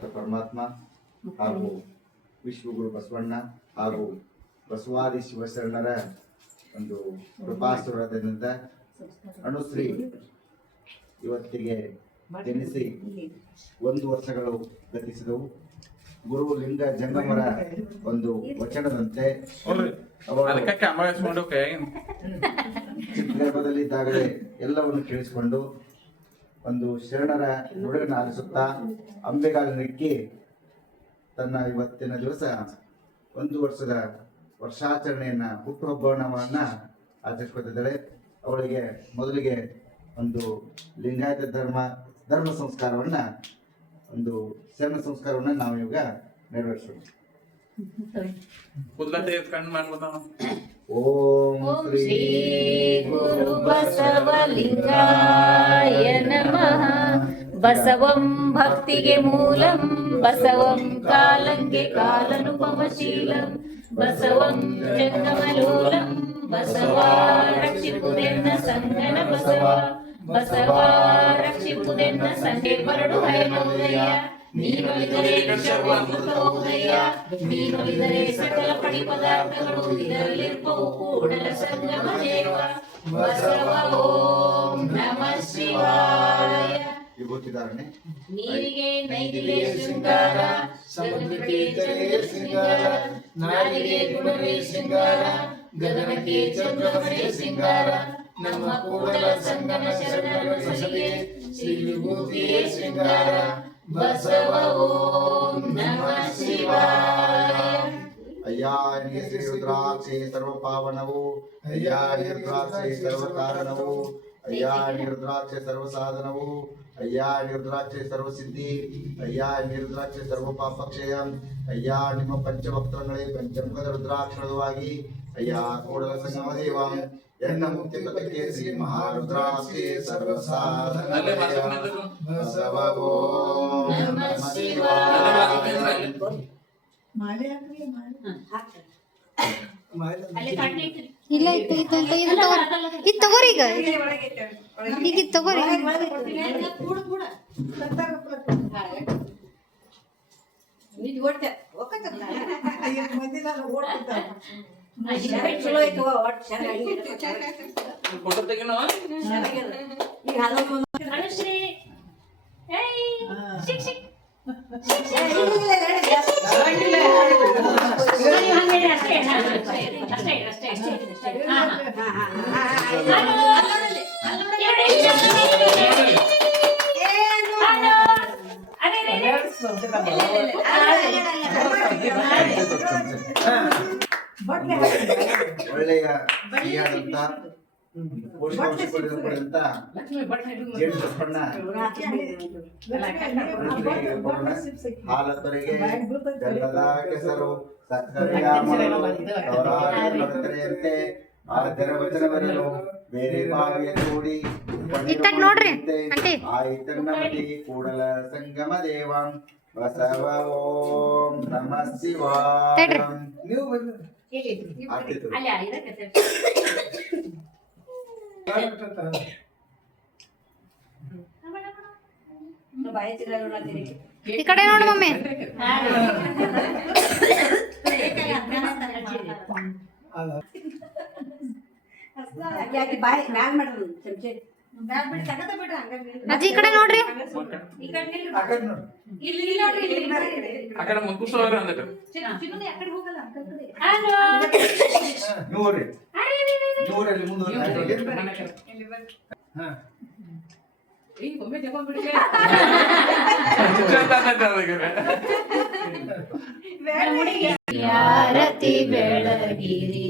ಸಮರ್ಥ ಪರಮಾತ್ಮ ಹಾಗೂ ವಿಶ್ವಗುರು ಬಸವಣ್ಣ ಹಾಗೂ ಬಸವಾದಿ ಶಿವಶರಣರ ಒಂದು ಕೃಪಾಸುರದಿಂದ ಅನುಶ್ರೀ ಇವತ್ತಿಗೆ ಜನಿಸಿ 1 ವರ್ಷಗಳು ಗತಿಸಿದವು. ಗುರು ಲಿಂಗ ಜಂಗಮರ ಒಂದು ವಚನದಂತೆ ಚಿತ್ರಗರ್ಭದಲ್ಲಿದ್ದಾಗಲೇ ಎಲ್ಲವನ್ನು ಕೇಳಿಸಿಕೊಂಡು ಒಂದು ಶರಣರ ನುಡಿಯನ್ನು ಆಲಿಸುತ್ತಾ ಅಂಬೆಗಾಲಿನಿಕ್ಕಿ ತನ್ನ ಇವತ್ತಿನ ದಿವಸ 1 ವರ್ಷದ ವರ್ಷಾಚರಣೆಯನ್ನ ಹುಟ್ಟುಹಬ್ಬವನ್ನ ಆಚರಿಸಿಕೊಟ್ಟಿದ್ದಾಳೆ. ಅವಳಿಗೆ ಮೊದಲಿಗೆ ಒಂದು ಲಿಂಗಾಯತ ಧರ್ಮ ಸಂಸ್ಕಾರವನ್ನ ಒಂದು ಶರಣ ಸಂಸ್ಕಾರವನ್ನ ನಾವು ಇವಾಗ ನೆರವೇರಿಸೋಣ. ಓಂ ಶ್ರೀ ಗುರು ಬಸವಲಿಂಗಾಯ ನಮಃ. ಬಸವಂ ಭಕ್ತಿಗೆ ಮೂಲಂ, ಬಸವಂ ಕಾಲಂಗೆ ಕಾಲನುಪಮಶೀಲಂ, ಬಸವಂ ಜಂಗಮಲೂಲಂ, ಬಸವ ರಕ್ಷಿಪುದೆನ್ನ ಸಂಗನ ಬಸವ, ಬಸವ ರಕ್ಷಿಪುದೆನ್ನ ಸಂಗೆ ಬರಡು ಹಯನೋದಯ. ನೀನೊಲಿದರೆ ವಿಷವಾಮೃತೋದಯ, ನೀನೊಲಿದರೆ ಸಕಲ ಪಡಿ ಪದಾರ್ಥಗಳು ಇದರಲ್ಲಿರ್ಪವು ಕೂಡಲ ಸಂಗಮ ದೇವ. ಬಸವ ಓಂ ನಮಃ ಶಿವಾಯ. ವಿಭೂತಿಧಾರಣೆ. ನೀರಿಗೆ ನೈದಿಲೆ ಶೃಂಗಾರ, ಸಮುದ್ರಕ್ಕೆ ಜಲದ ಶೃಂಗಾರ, ನಾರಿಗೆ ಗುಣವೇ ಶೃಂಗಾರ, ಗಗನಕ್ಕೆ ಚಂದ್ರವೇ ಶೃಂಗಾರ, ನಮ್ಮ ಕೂಡಲ ಸಂಗಮ ಶರಣರ ಬಸವೇ ಶ್ರೀ ವಿಭೂತಿಯೇ ಶೃಂಗಾರ. ಬಸವ ಓಂ ನಮಃ ಶಿವಾಯ. ಅಯ್ಯಾ ಶ್ರೀ ರುದ್ರಾಕ್ಷಿ ಸರ್ವ ಪಾವನವು, ಅಯ್ಯಾ ರುದ್ರಾಕ್ಷಿ ಸರ್ವ ಕಾರಣವು, ಅಯ್ಯಾ ರುದ್ರಾಕ್ಷಿ ಸರ್ವ ಸಾಧನವು, ಅಯ್ಯಾ ರುದ್ರಾಕ್ಷಿ ಸರ್ವ ಸಿದ್ಧಿ, ಅಯ್ಯಾ ರುದ್ರಾಕ್ಷಿ ಸರ್ವ ಪಾಪಕ್ಷಯ, ಅಯ್ಯಾ ನಿಮ್ಮ ಪಂಚವಕ್ತ್ರಗಳೇ ಪಂಚಮುಖದ ರುದ್ರಾಕ್ಷರವಾಗಿ, ಅಯ್ಯಾ ಕೂಡಲ ಸಂಗಮ ದೇವ ಎನ್ನ ಮುಕ್ತಿ ಪದಕ್ಕೆ ಶ್ರೀ ಮಹಾರುದ್ರಾಕ್ಷಿ ಸರ್ವ ಸಾಧನ ಬಸವ ಓಂ ನಮಃ ಶಿವಾಯ. ಇಲ್ಲ ಇದು ತಗೋರಿ, ಈಗ ತಗೋರಿ. ಒಳ್ಳೆಯ ಸಿಹಿಯಾದಂತ ಪೋಷಕಾಂಶಗಳಿಂದ ಜೇನು ತುಪ್ಪನ್ನ ಹಾಲತ್ತರಿಗೆ ಬೆಲ್ಲದ ಕೆಸರು ಸಕ್ಕರೆಯ ಮರಳು ಸೌರಾಯಂತೆ ಆದರ ವಚನ ಬರಲು ಬೇರೆ ಬಾವಿಯ ಕೂಡಿ ನೋಡ್ರಿ ಆಯ್ತನ್ನ ಮತಿ ಕೂಡಲ ಸಂಗಮ ದೇವ ಬಸವ ಓಂ ನಮಃ ಶಿವಾಯ. ನೀವು ಈ ಕಡೆ ನೋಡು ಮಮ್ಮಿ. ಅಜ್ಜಿ ಈ ಕಡೆ ನೋಡ್ರಿ. ನೋಡ್ರಿ ನೋಡ್ರಿ ಮುಂದೆ ಯಾರತಿ ಬೆಳಗಿರಿ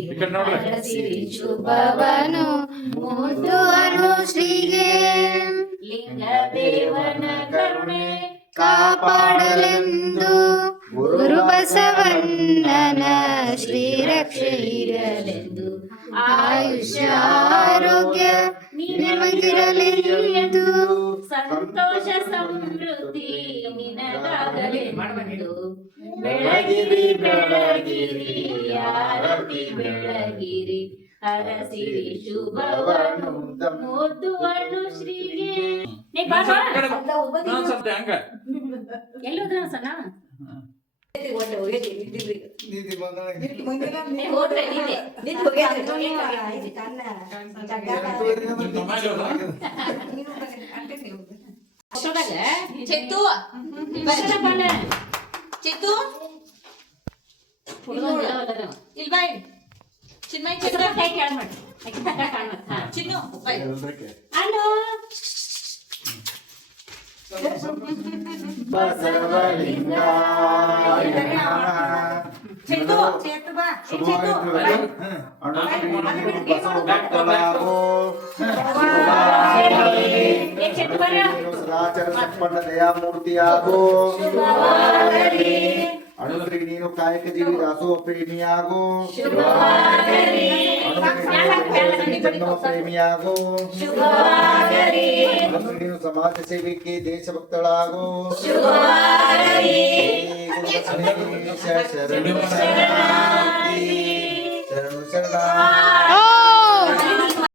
ಸಿರಿ ಶುಭವನು ಮುದ್ದು ಅನುಶ್ರೀಗೆ ಲಿಂಗ ದೇವನ ಕರುಣೆ ಕಾಪಾಡಲೆಂದು ಗುರು ಬಸವಣ್ಣನ ಶ್ರೀ ರಕ್ಷೆ ಇರಲೆಂದು ಆಯುಷ್ಯ ಆರೋಗ್ಯ ನಿಮಗಿರಲೆಂದು ಸಂತೋಷ ಸಮೃದ್ಧಿ ನಿನಗಾಗಲೆಂದು ಬೆಳಗಿರಿ ಬೆಳಗಿರಿ ಆರತಿ ಬೆಳಗಿರಿ ಹರಸಿರಿ ಶುಭವನು ಮುದ್ದು ಅನು ಶ್ರೀಗೆ ನೀ ಬಾ ಬಾ. ಎಲ್ಲಿ ಹೋದ್ರ ಸಣ್ಣ ನಿಧಿ ಬಂದೊಳಗೆ. ನೀ ಹೋದ್ರೆ ನಿಂದೆ ಅಷ್ಟೊಳಗ ಚೆತ್ತು ಬಸರ ಬಾಲ ಚೆತ್ತು ಇಲ್ಲಿ ಬಾ ಚಿನ್ಮಯ್ ಚೆತ್ತು ಕೈ ಕೆಳಗ್ ಮಾಡಿ ಆಕಿ ತಕ ಕಾಣ್ಮತ್ ಹಾ ಚಿನ್ನು ಬಾ ಎಲ್ರಕ್ಕೆ. ಹಲೋ ಬಸವಲಿಂಗಾಯ ನಮಃ. ಚೆತ್ತು ಚೆತ್ತು ಬಾ ಚೆತ್ತು ಬಸವ ಭಕ್ತಲಾಗೋ. ಏ ಚೆತ್ತು ಬರ ಸದಾಚಾರ ಸಂಪನ್ನ ದಯಾಮೂರ್ತಿಯಾಗೋ. ಅನುಶ್ರೀ ನೀನು ಕಾಯಕ ಜೀವಿ ದಾಸೋ ಪ್ರೇಮಿಯಾಗೋ. ಅನುಶ್ರೀ ಜನ್ಮ ಪ್ರೇಮಿಯಾಗೋ. ಅನುಶ್ರೀ ನೀನು ಸಮಾಜ ಸೇವೆಗೆ ದೇಶಭಕ್ತಳಾಗೋ. ಶರಣು ಶರಣ